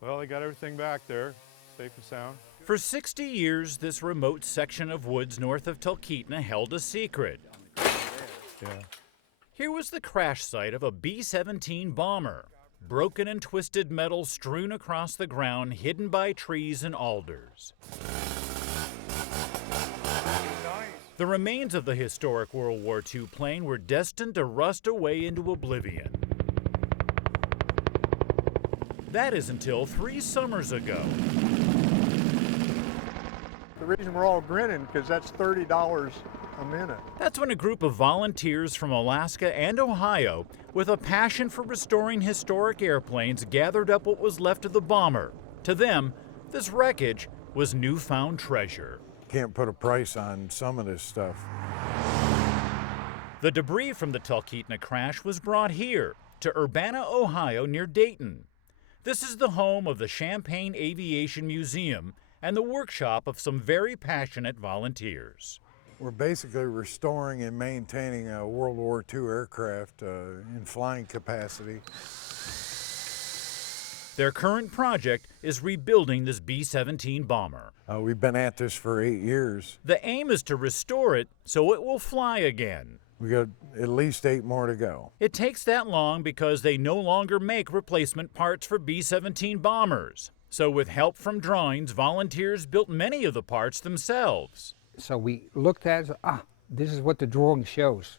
Well, they got everything back there, safe and sound. For 60 years, this remote section of woods north of Talkeetna held a secret. Yeah. Here was the crash site of a B-17 bomber. Broken and twisted metal strewn across the ground, hidden by trees and alders. The remains of the historic World War II plane were destined to rust away into oblivion. That is until 3 summers ago. The reason we're all grinning because that's $30 a minute. That's when a group of volunteers from Alaska and Ohio, with a passion for restoring historic airplanes, gathered up what was left of the bomber. To them, this wreckage was newfound treasure. Can't put a price on some of this stuff. The debris from the Talkeetna crash was brought here, to Urbana, Ohio, near Dayton. This is the home of the Champaign Aviation Museum and the workshop of some very passionate volunteers. We're basically restoring and maintaining a World War II aircraft in flying capacity. Their current project is rebuilding this B-17 bomber. We've been at this for 8 years. The aim is to restore it so it will fly again. We got at least 8 more to go. It takes that long because they no longer make replacement parts for B-17 bombers. So with help from drawings, volunteers built many of the parts themselves. So we looked at it, this is what the drawing shows.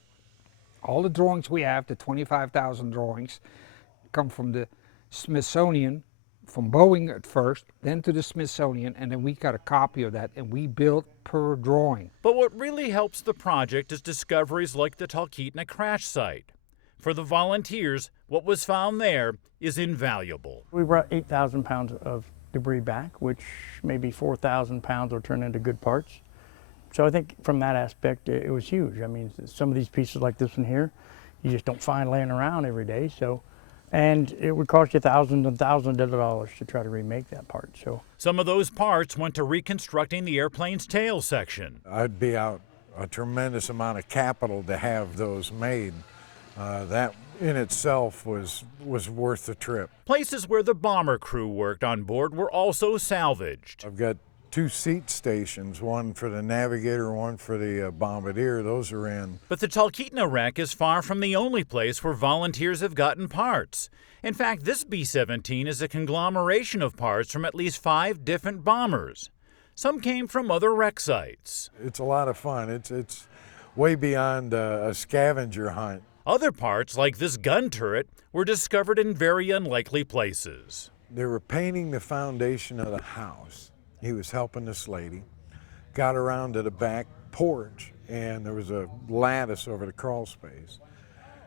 All the drawings we have, the 25,000 drawings, come from the Smithsonian, from Boeing at first, then to the Smithsonian, and then we got a copy of that, and we built per drawing. But what really helps the project is discoveries like the Talkeetna crash site. For the volunteers, what was found there is invaluable. We brought 8,000 pounds of debris back, which maybe 4,000 pounds will turn into good parts. So I think from that aspect, it was huge. I mean, some of these pieces like this one here, you just don't find laying around every day. So, and it would cost you thousands and thousands of dollars to try to remake that part. So some of those parts went to reconstructing the airplane's tail section. I'd be out a tremendous amount of capital to have those made. That in itself was worth the trip. Places where the bomber crew worked on board were also salvaged. I've got 2 seat stations, one for the navigator, one for the bombardier. Those are in. But the Talkeetna wreck is far from the only place where volunteers have gotten parts. In fact, this B-17 is a conglomeration of parts from at least 5 different bombers. Some came from other wreck sites. It's a lot of fun. It's way beyond a scavenger hunt. Other parts, like this gun turret, were discovered in very unlikely places. They were painting the foundation of the house. He was helping this lady, got around to the back porch, and there was a lattice over the crawl space.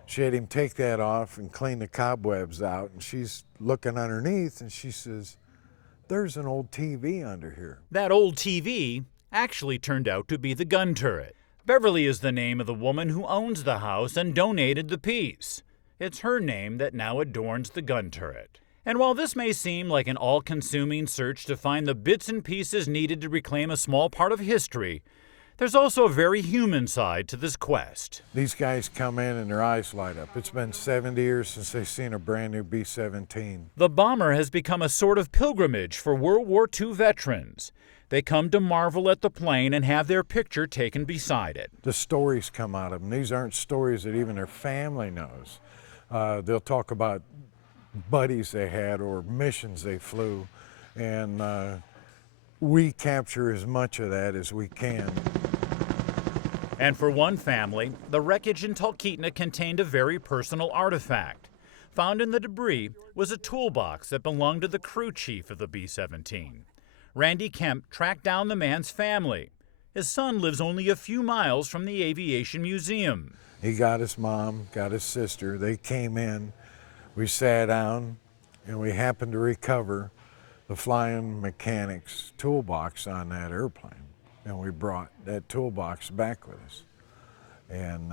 She had him take that off and clean the cobwebs out, and she's looking underneath, and she says, "There's an old TV under here." That old TV actually turned out to be the gun turret. Beverly is the name of the woman who owns the house and donated the piece. It's her name that now adorns the gun turret. And while this may seem like an all-consuming search to find the bits and pieces needed to reclaim a small part of history, there's also a very human side to this quest. These guys come in and their eyes light up. It's been 70 years since they've seen a brand new B-17. The bomber has become a sort of pilgrimage for World War II veterans. They come to marvel at the plane and have their picture taken beside it. The stories come out of them. These aren't stories that even their family knows. They'll talk about buddies they had or missions they flew, and we capture as much of that as we can. And for one family, the wreckage in Talkeetna contained a very personal artifact. Found in the debris was a toolbox that belonged to the crew chief of the B-17. Randy Kemp tracked down the man's family. His son lives only a few miles from the Aviation Museum. He got his mom, got his sister. They came in. We sat down, and we happened to recover the flying mechanics toolbox on that airplane. And we brought that toolbox back with us. And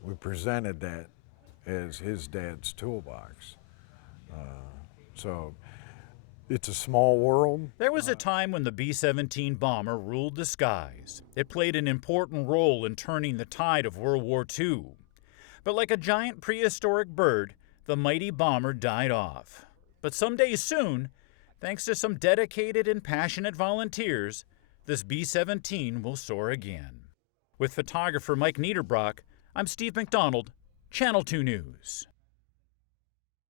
we presented that as his dad's toolbox. So it's a small world. There was a time when the B-17 bomber ruled the skies. It played an important role in turning the tide of World War II. But like a giant prehistoric bird, the mighty bomber died off. But someday soon, Thanks to some dedicated and passionate volunteers, this B-17 will soar again. With photographer Mike Nederbrock, I'm Steve McDonald, Channel 2 News.